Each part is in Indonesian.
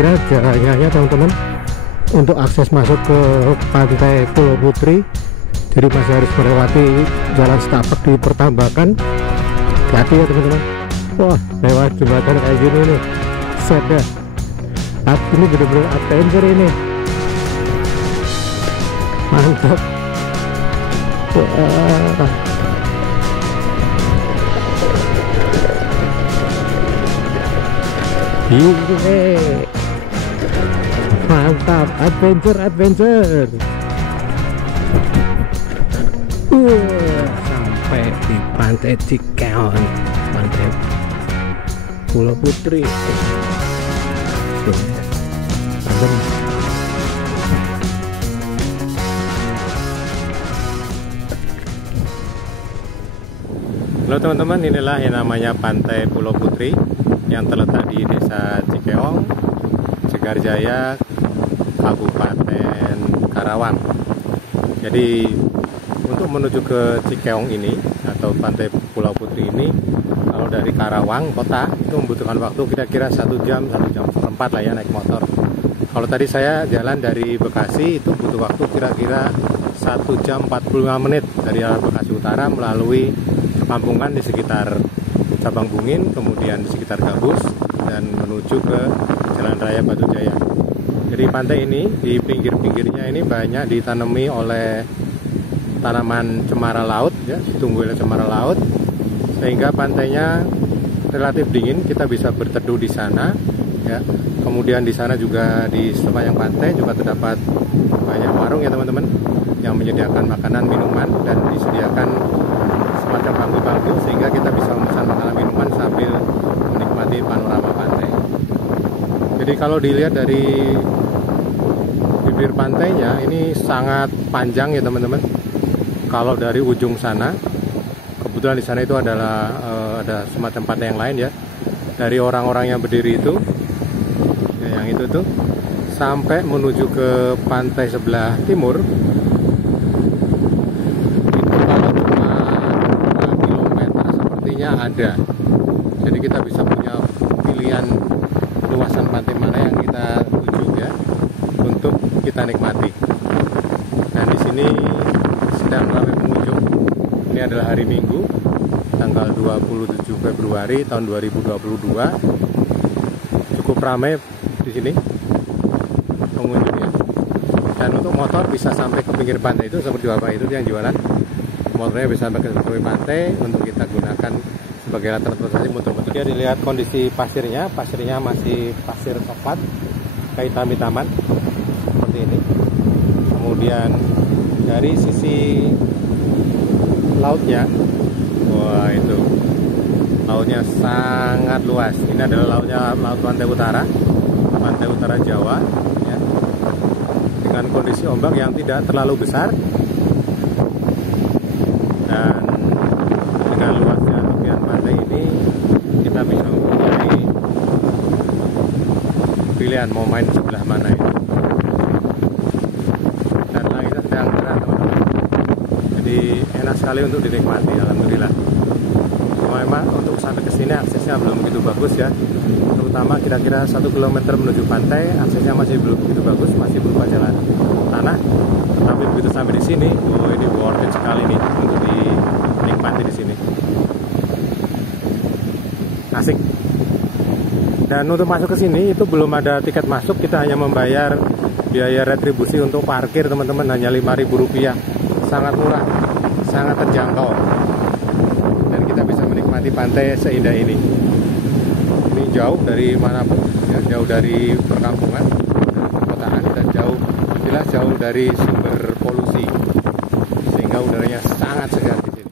kira-kira jalannya teman-teman untuk akses masuk ke pantai Pulau Putri. Jadi masih harus melewati jalan setapak di pertambakan. Hati ya teman-teman. Wah, lewat jembatan kayak gini nih, set ya. Ini bener-bener adventure ini, mantap. Wah. Mantap, adventure. Sampai di pantai Cikeong, pantai Pulau Putri. Halo teman-teman, inilah yang namanya Pantai Pulau Putri yang terletak di Desa Cikeong, Cegarjaya, Kabupaten Karawang. Jadi untuk menuju ke Cikeong ini atau Pantai Pulau Putri ini, kalau dari Karawang kota itu membutuhkan waktu kira-kira 1 jam, 1 jam seperempat lah ya naik motor. Kalau tadi saya jalan dari Bekasi itu butuh waktu kira-kira 1 jam 45 menit dari arah Bekasi Utara melalui perkampungan di sekitar Cabang Bungin, kemudian di sekitar Gabus, dan menuju ke Jalan Raya Batu Jaya. Jadi pantai ini di pinggir-pinggirnya ini banyak ditanami oleh tanaman cemara laut, ya, ditumbuhi oleh cemara laut, sehingga pantainya relatif dingin. Kita bisa berteduh di sana, ya. Kemudian di sana juga di sepanjang pantai juga terdapat banyak warung ya teman-teman yang menyediakan makanan, minuman, dan disediakan semacam bangku-bangku sehingga kita bisa memesan makanan minuman sambil menikmati panorama pantai. Jadi kalau dilihat dari bibir pantainya ini sangat panjang ya teman-teman. Kalau dari ujung sana, kebetulan di sana itu adalah ada semacam pantai yang lain ya. Dari orang-orang yang berdiri itu, ya, yang itu tuh, sampai menuju ke pantai sebelah timur. Ada, jadi kita bisa punya pilihan luasan pantai mana yang kita tuju ya untuk kita nikmati. Dan di sini sedang ramai pengunjung. Ini adalah hari Minggu, tanggal 27 Februari tahun 2022. Cukup ramai di sini pengunjungnya. Dan untuk motor bisa sampai ke pinggir pantai itu seperti bapak itu yang jualan. Motornya bisa sampai ke pinggir pantai untuk kita gunakan sebagai alat transportasi motor-motor. Dia dilihat kondisi pasirnya masih pasir coklat, kayak hitam-hitaman seperti ini. Kemudian dari sisi lautnya, wah itu lautnya sangat luas. Ini adalah laut pantai utara Jawa, ya. Dengan kondisi ombak yang tidak terlalu besar. Dan dengan luasnya tepian pantai ini kita bisa mempunyai pilihan mau main sebelah mana itu. Dan langitnya sedang cerah teman-teman. Jadi enak sekali untuk dinikmati, alhamdulillah. Cuma memang untuk sampai ke sini aksesnya belum begitu bagus ya. Terutama kira-kira 1 km menuju pantai aksesnya masih belum begitu bagus, masih berupa jalan tanah. Tapi begitu sampai di sini, oh ini worth it sekali nih untuk dinikmati di sini. Asik. Dan untuk masuk ke sini itu belum ada tiket masuk, kita hanya membayar biaya retribusi untuk parkir teman-teman, hanya Rp5.000. Sangat murah, sangat terjangkau. Dan kita bisa menikmati pantai seindah ini. Ini jauh dari manapun, ya, jauh dari perkampungan, perkotaan, dan jelas jauh dari sumber polusi, sehingga udaranya sangat segar di sini.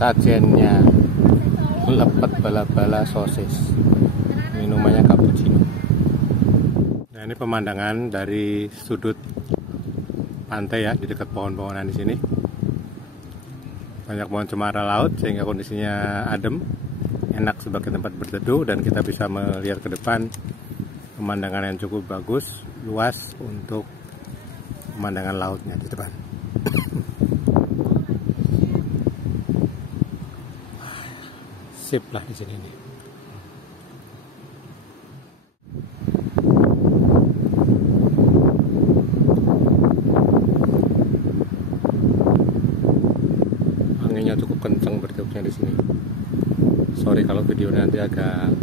sajennya lepet bala-bala sosis, minumannya cappuccino. Nah, ini pemandangan dari sudut pantai ya, di dekat pohon-pohonan di sini. Banyak pohon cemara laut sehingga kondisinya adem, enak sebagai tempat berteduh, dan kita bisa melihat ke depan pemandangan yang cukup bagus, luas untuk pemandangan lautnya di depan. Sip lah di sini nih. Anginnya cukup kencang bertiupnya di sini. Sorry kalau video nanti agak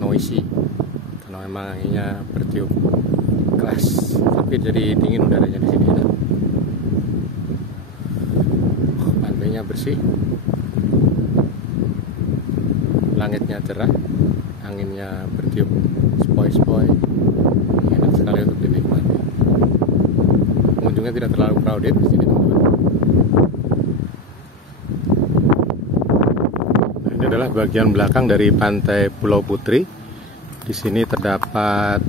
noisy, karena memang anginnya bertiup keras, tapi jadi dingin udaranya di sini. Pantainya bersih, langitnya cerah, anginnya bertiup sepoi-sepoi, enak sekali untuk dinikmati. Pengunjungnya tidak terlalu crowded di sini, teman-teman. Ini adalah bagian belakang dari pantai Pulau Putri. Di sini terdapat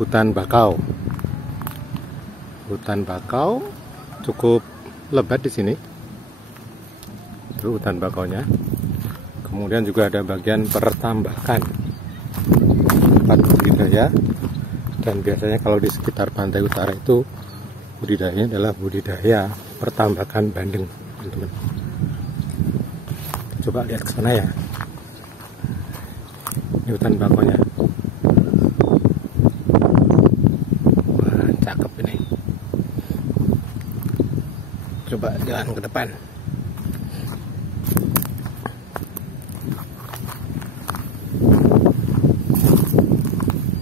hutan bakau. Hutan bakau cukup lebat di sini. Itu hutan bakaunya. Kemudian juga ada bagian pertambakan, tempat budidaya, dan biasanya kalau di sekitar pantai utara itu budidayanya adalah budidaya pertambakan bandeng, teman-teman. Coba lihat ke sana ya. Ini hutan bakaunya. Wah, cakep ini. Coba jalan ke depan.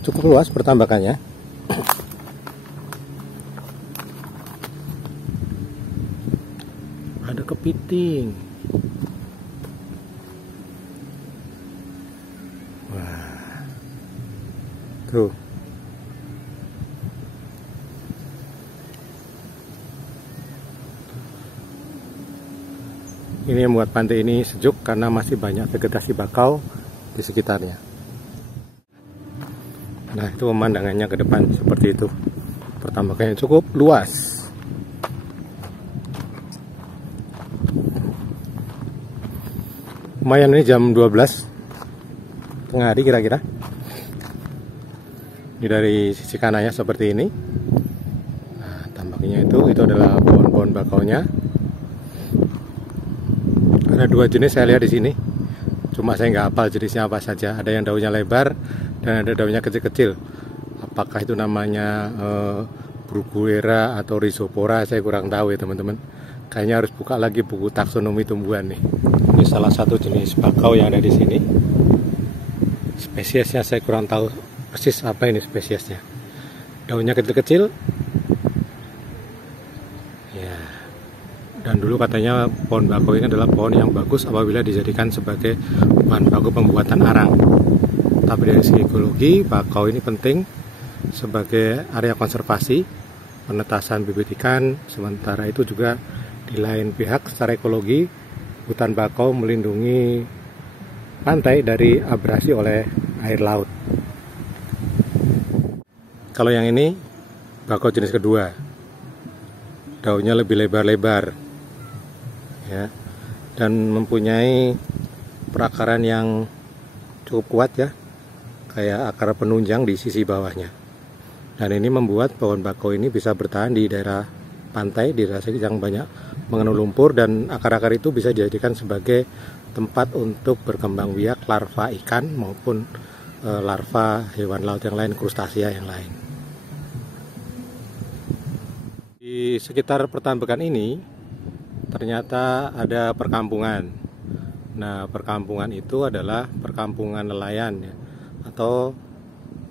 Cukup luas pertambakannya. Ada kepiting. Wah. Tuh. Ini yang membuat pantai ini sejuk karena masih banyak vegetasi bakau di sekitarnya. Nah, itu pemandangannya ke depan seperti itu. Pertambakannya cukup luas. Lumayan, ini jam 12 tengah hari kira-kira. Ini dari sisi kanannya seperti ini. Nah, tampaknya itu adalah pohon-pohon bakaunya. Ada dua jenis saya lihat di sini. Cuma saya nggak hafal jenisnya apa saja. Ada yang daunnya lebar dan ada daunnya kecil-kecil. Apakah itu namanya Bruguera atau Rhizopora, saya kurang tahu ya teman-teman. Kayaknya harus buka lagi buku taksonomi tumbuhan nih. Ini salah satu jenis bakau yang ada di sini. Spesiesnya saya kurang tahu persis apa ini spesiesnya. Daunnya kecil-kecil. Ya. Dan dulu katanya pohon bakau ini adalah pohon yang bagus apabila dijadikan sebagai bahan baku pembuatan arang. Tapi dari segi ekologi, bakau ini penting sebagai area konservasi, penetasan bibit ikan. Sementara itu juga di lain pihak secara ekologi, hutan bakau melindungi pantai dari abrasi oleh air laut. Kalau yang ini bakau jenis kedua, daunnya lebih lebar-lebar, ya, dan mempunyai perakaran yang cukup kuat ya, kayak akar penunjang di sisi bawahnya. Dan ini membuat pohon bakau ini bisa bertahan di daerah pantai, di daerah yang banyak mengandung lumpur, dan akar-akar itu bisa dijadikan sebagai tempat untuk berkembang biak larva ikan maupun larva hewan laut yang lain, krustasea yang lain. Di sekitar pertambakan ini ternyata ada perkampungan. Nah, perkampungan itu adalah perkampungan nelayan ya, atau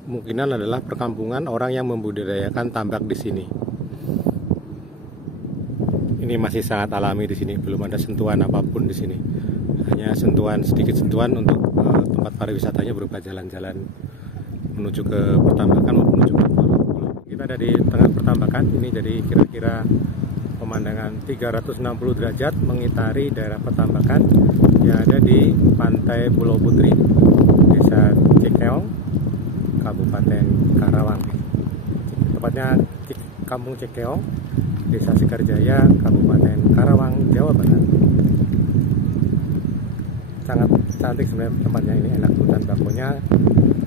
kemungkinan adalah perkampungan orang yang membudidayakan tambak di sini. Ini masih sangat alami di sini, belum ada sentuhan apapun di sini. Hanya sedikit sentuhan untuk tempat pariwisatanya berupa jalan-jalan menuju ke pertambakan maupun menuju ke pulau. Kita ada di tengah pertambakan ini, jadi kira-kira pemandangan 360 derajat mengitari daerah pertambakan yang ada di pantai Pulau Putri, Desa Cikeong, Kabupaten Karawang. Tepatnya Kampung Cikeong, Desa Segarjaya, Kabupaten Karawang, Jawa Barat. Sangat cantik sebenarnya tempatnya ini, enak. Hutan bakonya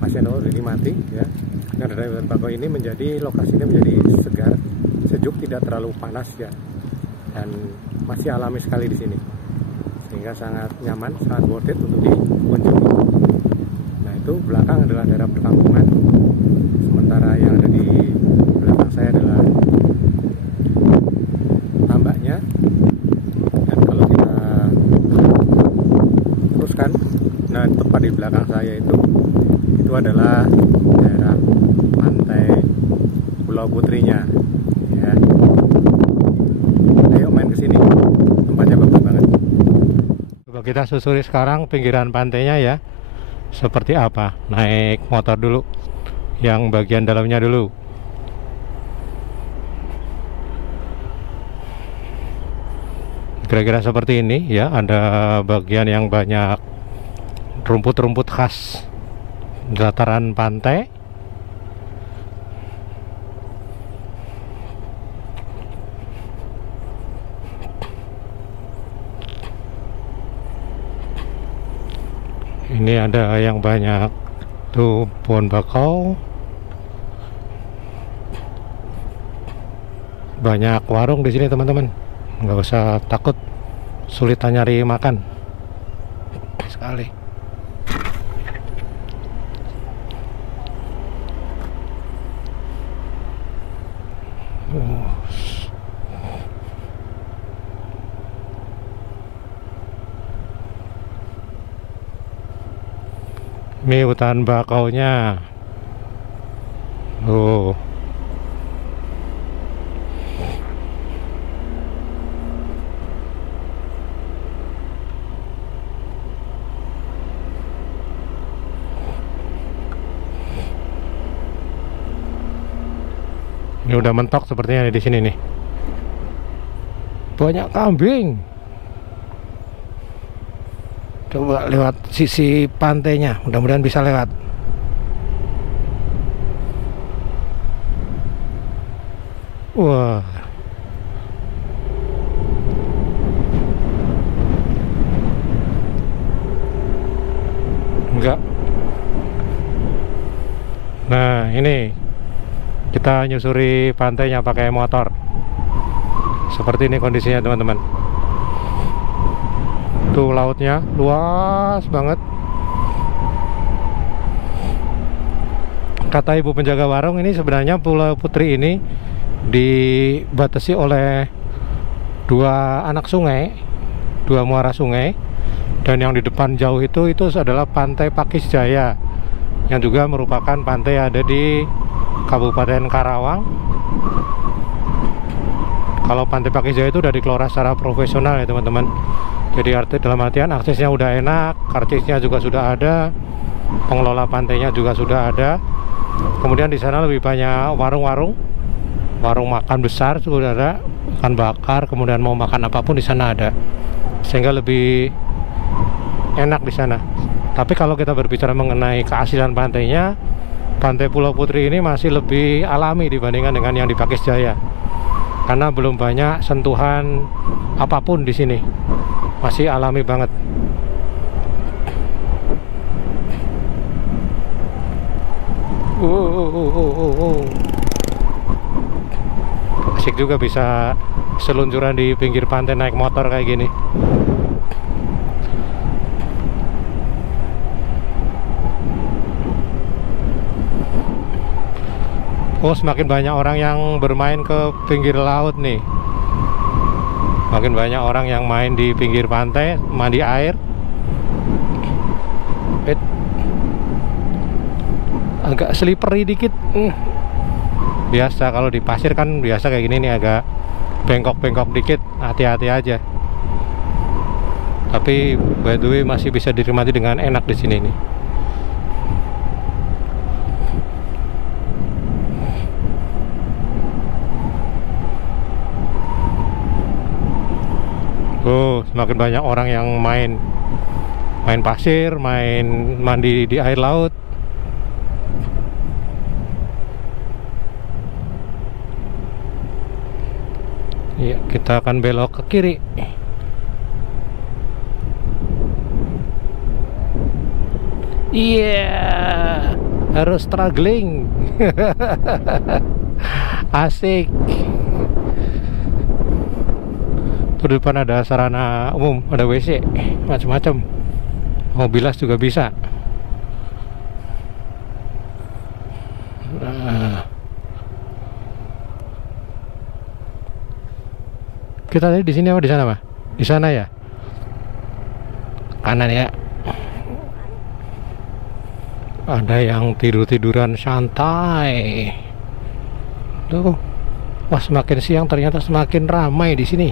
masih dinikmati ya. Dan dari hutan bako ini menjadi lokasinya menjadi segar, sejuk, tidak terlalu panas ya, dan masih alami sekali di sini, sehingga sangat nyaman, sangat worth it untuk dikunjungi. Nah, itu belakang adalah daerah perkampungan, sementara yang ada di belakang saya adalah tambaknya. Dan kalau kita teruskan, nah tepat di belakang saya itu adalah daerah pantai Pulau Putrinya ya. Ayo main ke sini, tempatnya bagus banget. Coba kita susuri sekarang pinggiran pantainya ya, seperti apa. Naik motor dulu, yang bagian dalamnya dulu. Kira-kira seperti ini ya, ada bagian yang banyak rumput-rumput khas dataran pantai. Ini ada yang banyak tuh pohon bakau, banyak warung di sini teman-teman. Nggak usah takut sulitan nyari makan sekali. Ini hutan bakaunya. Ini udah mentok sepertinya di sini nih. Banyak kambing. Coba lewat sisi pantainya, mudah-mudahan bisa lewat. Wah. Enggak. Nah, ini kita nyusuri pantainya pakai motor. Seperti ini kondisinya teman-teman. Tuh lautnya luas banget. Kata ibu penjaga warung, ini sebenarnya Pulau Putri ini dibatasi oleh dua anak sungai, dua muara sungai. Dan yang di depan jauh itu adalah Pantai Pakis Jaya, yang juga merupakan pantai yang ada di Kabupaten Karawang. Kalau Pantai Pakis Jaya itu udah dikelola secara profesional ya teman-teman. Jadi dalam artian aksesnya udah enak, karcisnya juga sudah ada, pengelola pantainya juga sudah ada. Kemudian di sana lebih banyak warung-warung, warung makan besar sudah ada, ikan bakar, kemudian mau makan apapun di sana ada, sehingga lebih enak di sana. Tapi kalau kita berbicara mengenai keaslian pantainya, Pantai Pulau Putri ini masih lebih alami dibandingkan dengan yang di Pakis Jaya, karena belum banyak sentuhan apapun di sini. Masih alami banget. Asik juga bisa seluncuran di pinggir pantai naik motor kayak gini. Oh, semakin banyak orang yang bermain ke pinggir laut nih. Makin banyak orang yang main di pinggir pantai, mandi air. Agak slippery dikit. Biasa kalau di pasir kan biasa kayak gini nih, agak bengkok-bengkok dikit, hati-hati aja. Tapi by the way masih bisa dinikmati dengan enak di sini nih. semakin banyak orang yang main pasir, main mandi di air laut. Ya, kita akan belok ke kiri. Iya, harus struggling. Asik. Tuh di depan ada sarana umum, ada WC, macam-macam. Mau bilas juga bisa. Nah, kita tadi di sini apa di sana, Pak? Di sana ya? Kanan ya. Ada yang tidur-tiduran santai. Tuh. Wah, semakin siang ternyata semakin ramai di sini.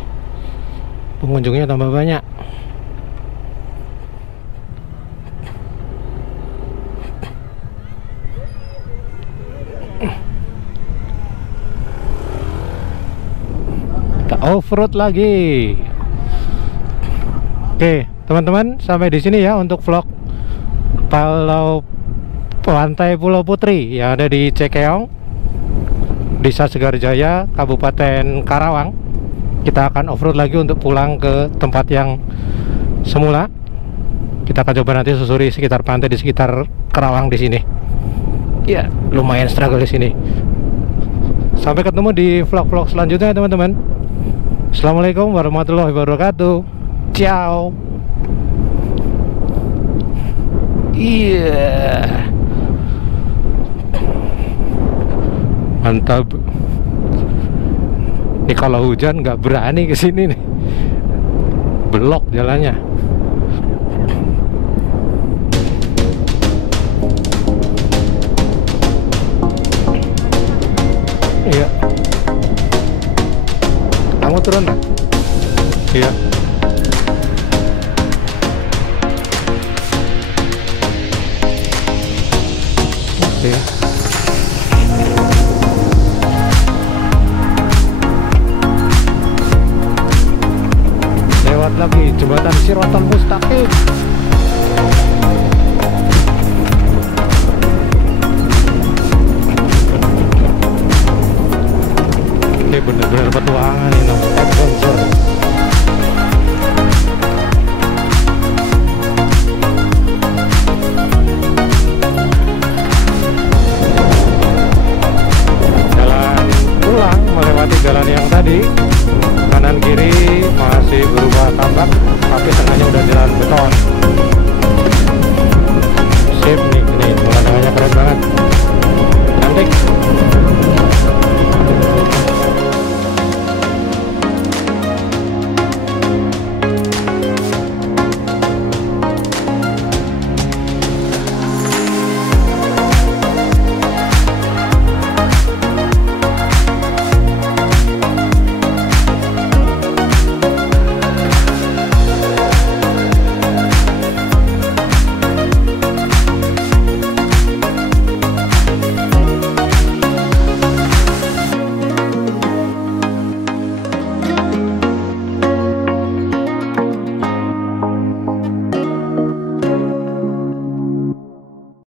Pengunjungnya tambah banyak. Kita off-road lagi. Oke, teman-teman, sampai di sini ya untuk vlog Pantai Pulau Putri yang ada di Cikeong, Desa Segarjaya, Kabupaten Karawang. Kita akan off-road lagi untuk pulang ke tempat yang semula. Kita akan coba nanti susuri sekitar pantai di sekitar Karawang di sini. Ya, lumayan struggle di sini. Sampai ketemu di vlog-vlog selanjutnya, teman-teman. Assalamualaikum warahmatullahi wabarakatuh. Ciao. Iya. Mantap. Ini kalau hujan nggak berani ke sini nih. Belok jalannya. Iya. Kamu turun nggak? Iya. Oke. Lewat lagi jembatan Siratal Mustaqim.